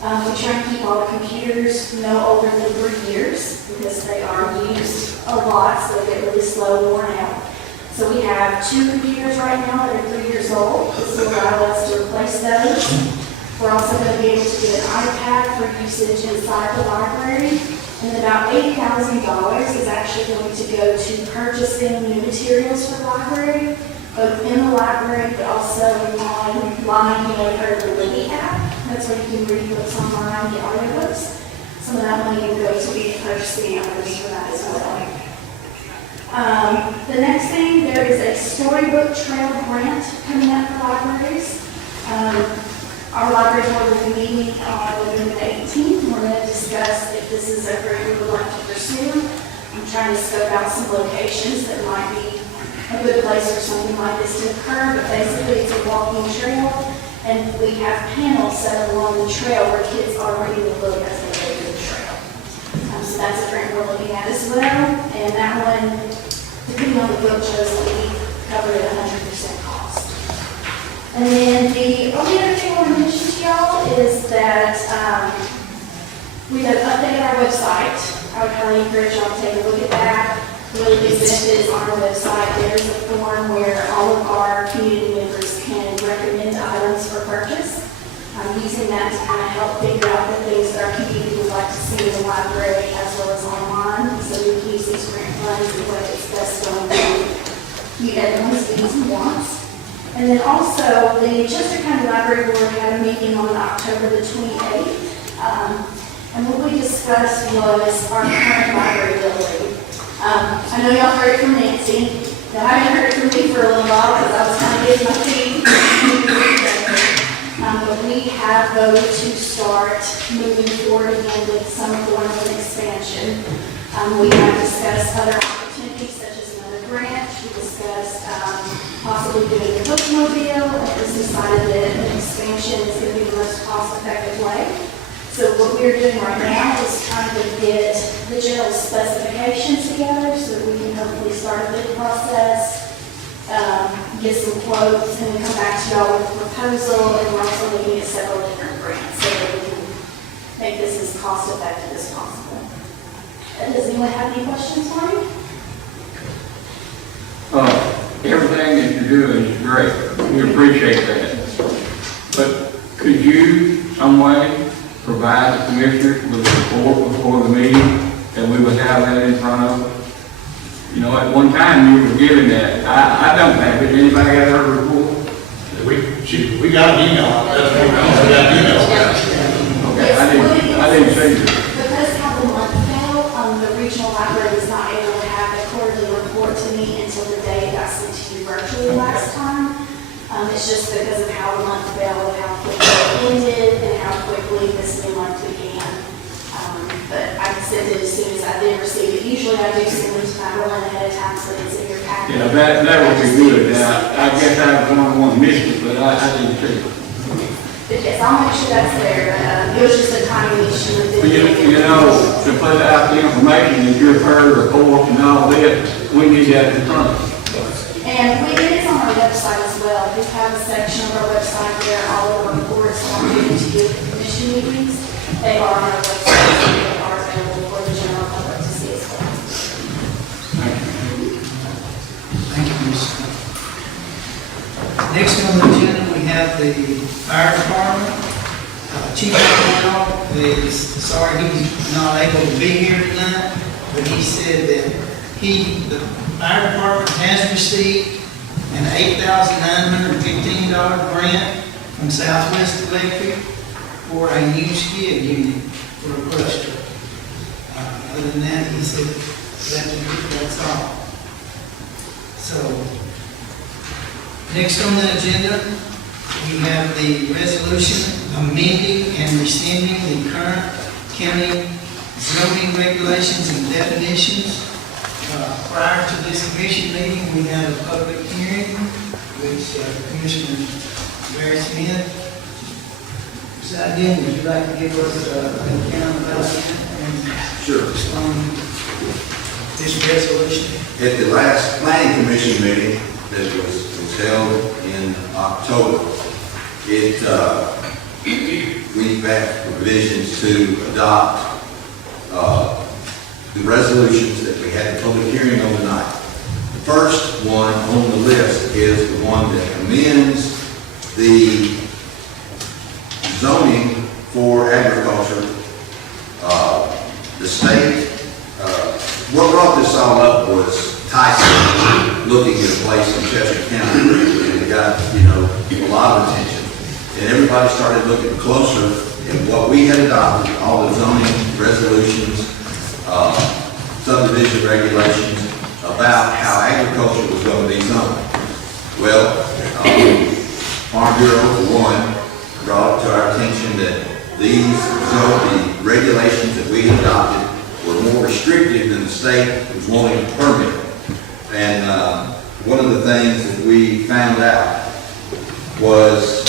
We try and keep all the computers no older than 3 years because they are used a lot, so they get really slow and worn out. So we have 2 computers right now that are 3 years old. This will allow us to replace those. We're also going to be able to get an iPad for usage inside the library. And about $8,000 is actually going to go to purchasing new materials for the library, both in the library, but also online, you know, for the Libby app. That's where you can read books online, get audiobooks. Some of that money will go to be purchasing items for that as well. The next thing, there is a Storybook Trail grant coming up for libraries. Our library board will be meeting on November 18th. We're going to discuss if this is a grant we would like to pursue. I'm trying to scope out some locations that might be a good place for something like this to occur, but basically it's a walking trail, and we have panels set along the trail where kids are reading the book as they go through the trail. So that's a grant we're looking at as well, and that one, depending on the book, shows that we covered at 100% cost. And then the only other thing I want to mention to y'all is that we have updated our website. I would highly encourage y'all to take a look at that. The really big benefit is on our website. There's a form where all of our community members can recommend items for purchase. I'm using that to kind of help figure out the things that our community would like to see in the library as funds and what it's best going to meet everyone's needs and wants. And then also, the Chester County Library Board had a meeting on October the 28th. And what we discussed was our current library building. I know y'all heard it from Nancy, but I haven't heard it from me for a little while because I was kind of getting my feet. But we have voted to start moving forward again with some form of an expansion. We have discussed other opportunities such as another grant. We discussed possibly doing a bookmobile, and it was decided that an expansion is going to be the most cost-effective way. So what we're doing right now is trying to get the general specifications together so that we can hopefully start a bid process, get some quotes, and then come back to y'all with a proposal. And we're also looking at several different grants so that we can make this as cost effective as possible. Does anyone have any questions for me? Everything that you're doing is great. We appreciate that. But could you, some way, provide the commissioners with a report before the meeting that we would have that in front of us? You know, at one time you were given that. I don't have it. Anybody got a report? We got an email. That's what we got an email. Okay, I didn't see it. Because how the month fell, the regional library was not able to have a quarterly report to me until the day it got sent to you virtually last time. It's just because of how the month fell, and how quickly it ended, and how quickly this new month began. But I sent it as soon as I did receive it. Usually I do send them to Madeline ahead of time so it's in your packet. Yeah, that would be good. Now, I guess I was the only one missed it, but I didn't see it. But yes, I'll make sure that's there. It was just a timing issue with it. You know, to put out the information that you've heard, reports and all that, we need that in front of us. And it is on our website as well. We have a section of our website where all of our reports are given to you at the commission meetings. They are on our website, and they are available for the general public to see as well. Thank you, Ms. Next on the agenda, we have the fire department. Chief Cornell is sorry he's not able to be here tonight, but he said that the fire department has received an $8,915 grant from Southwest Electric for a new skid unit for a brush truck. Other than that, he said that's all. So, next on the agenda, we have the resolution amending and rescinding the current county zoning regulations and definitions. Prior to this commission meeting, we had a public hearing, which Commissioner Barry Smith sat in. Would you like to give us an account about that? Sure. Explain this resolution. At the last planning commission meeting that was held in October, we passed provisions to adopt the resolutions that we had a public hearing on tonight. The first one on the list is the one that amends the zoning for agriculture. The state, what brought this all up was Tyson looking at a place in Chester County, and it got, a lot of attention. And everybody started looking closer at what we had adopted, all the zoning resolutions, subdivision regulations, about how agriculture was going to be zoned. Well, Farm Bureau, for one, brought it to our attention that the regulations that we adopted were more restrictive than the state was wanting to permit. And one of the things that we found out was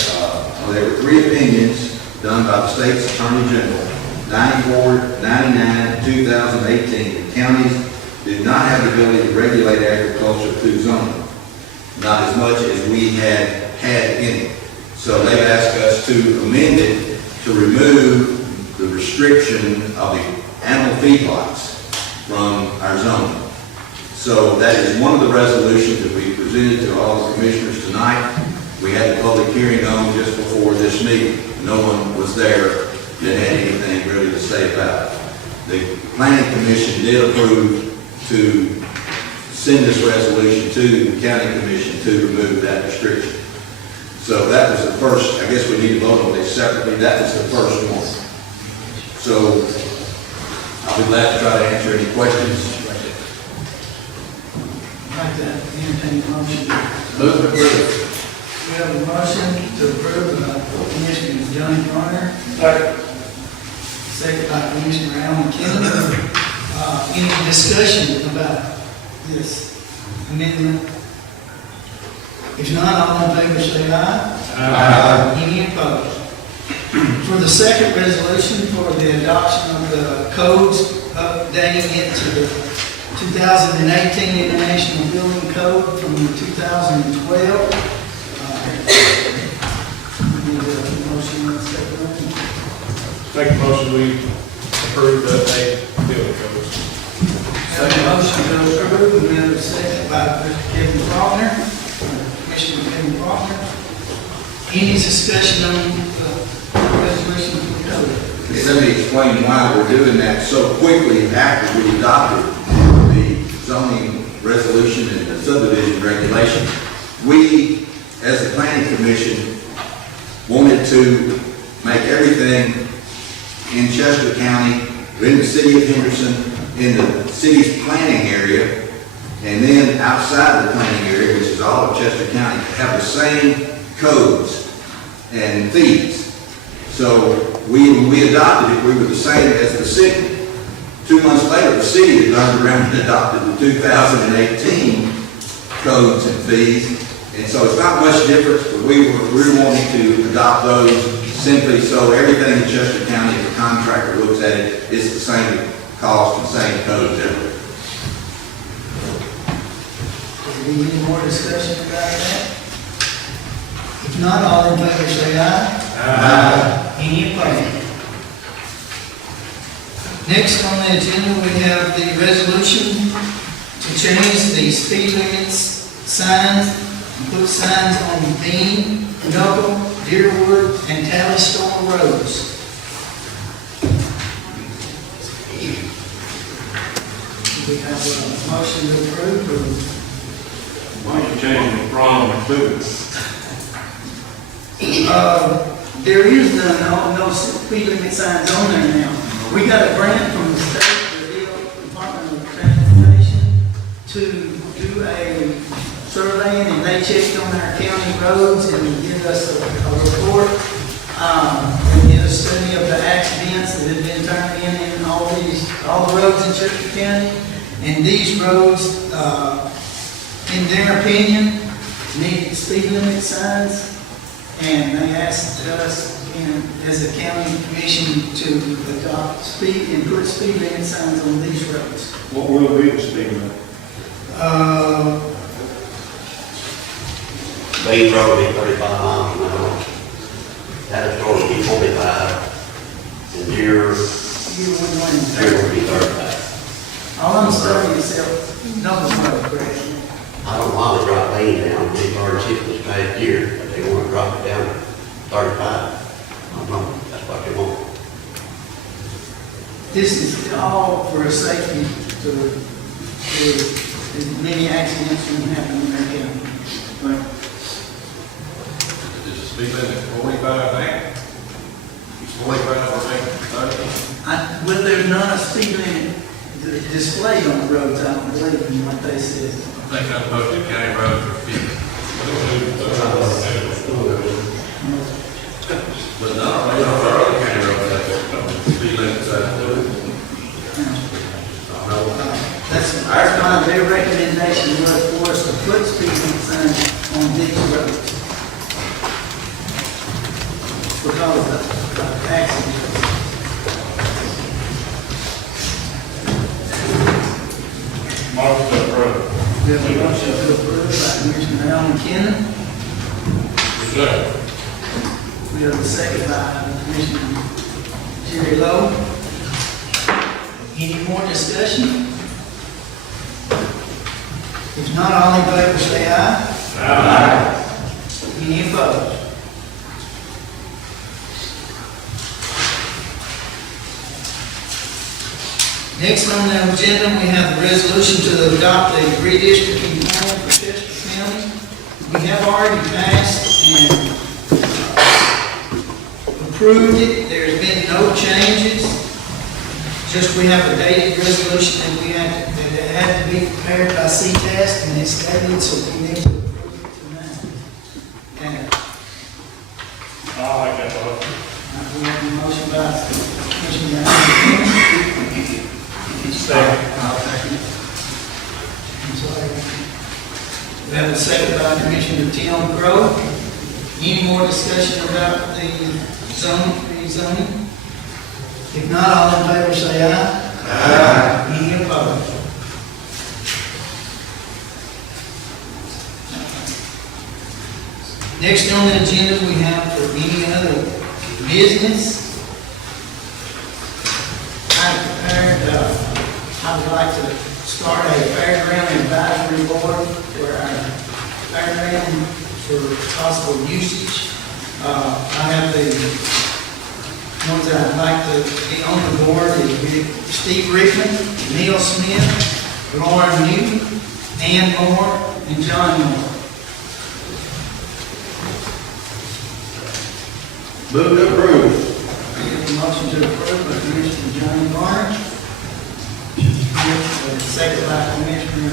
there were 3 opinions done by the state's Attorney General, 94, 99, 2018. The counties did not have the ability to regulate agriculture through zoning, not as much as we had in it. So they've asked us to amend it to remove the restriction of the animal feedlots from our zoning. So that is one of the resolutions that we presented to all the commissioners tonight. We had the public hearing on just before this meeting. No one was there that had anything really to say about it. The planning commission did approve to send this resolution to the county commission to remove that restriction. So that was the first, I guess we need to vote on this separately, that was the first one. So I'll be glad to try to answer any questions. I'd like to entertain a motion. Move to approve. We have a motion to approve Commissioner Johnny Garner. Second by Commissioner Allen Kennedy. Any discussion about this amendment? If not, all in favor say aye. Aye. Any opposed? For the second resolution for the adoption of the codes updating it to the 2018 International Building Code from 2012. Need a motion on the second one? Make a motion, we approve the update building codes. Have a motion to approve, and we have a second by Mr. Kevin Faulkner, Commissioner Kevin Faulkner. Any discussion on the resolution for the code? Let me explain why we're doing that so quickly after we adopted the zoning resolution and the subdivision regulation. We, as the planning commission, wanted to make everything in Chester County, in the city of Henderson, in the city's planning area, and then outside the planning area, which is all of Chester County, have the same codes and fees. So when we adopted it, we were the same as the city. 2 months later, the city had turned around and adopted the 2018 codes and fees. And so it's not much difference, but we were wanting to adopt those simply so everything in Chester County, if the contractor looks at it, it's the same cost and same codes everywhere. Do we need more discussion about that? If not, all in favor say aye. Aye. Any opposed? Next on the agenda, we have the resolution to change the speed limits signs and put signs on Bean, Knuckle, Deerwood, and Tally Storm roads. We have a motion to approve, or Why don't you change the from include? there is no speed limit signs on there now. We got a grant from the state, the Department of Transportation, to do a survey, and they checked on our county roads and give us a report. They did a study of the accidents that have been turned in all the roads in Chester County. And these roads, in their opinion, need speed limit signs. And they asked us, as a county commission, to adopt speed and put speed limit signs on these roads. What will be the speed limit? Main road will be 35 miles an hour. That will be 45. And Deer will be 35. All I'm starting is numbers are correct. I don't know why they dropped Lane down to 36 this past year, but they want to drop it down to 35. I don't know, that's what they want. This is all for safety to as many accidents from happening in our county. Is the speed limit 45 now? It's 45 or 30? Well, there's not a speed limit displayed on the roads, I don't believe in what they said. I think I posted county road for 50. But not on our other county roads, that's speed limit signs. That's why their recommendation was for us to put speed limit signs on these roads. Because of accidents. Motion to approve. We have a motion to approve by Commissioner Allen Kennedy. Second. We have a second by Commissioner Jerry Lowe. Any more discussion? If not, all in favor say aye. Aye. Any opposed? Next on the agenda, we have the resolution to adopt a redistricting plan for Chester County. We have already passed and approved it. There's been no changes. Just we have a dated resolution that that it had to be prepared by C-Test and it's dated, so we need to approve it tonight. And I like that one. we have a motion by Commissioner Brown. I'll second it. I'm sorry. We have a second by Commissioner Tim Crowe. Any more discussion about the rezoning? If not, all in favor say aye. Aye. Any opposed? Next on the agenda, we have for any other business. I would like to start a fairground advisory board for our fairground for possible usage. I have the ones that I'd like to be on the board is Steve Rickman, Neil Smith, Lauren Newton, Ann Moore, and John Moore. Move to approve. I get a motion to approve by Commissioner Johnny Garner. Second by Commissioner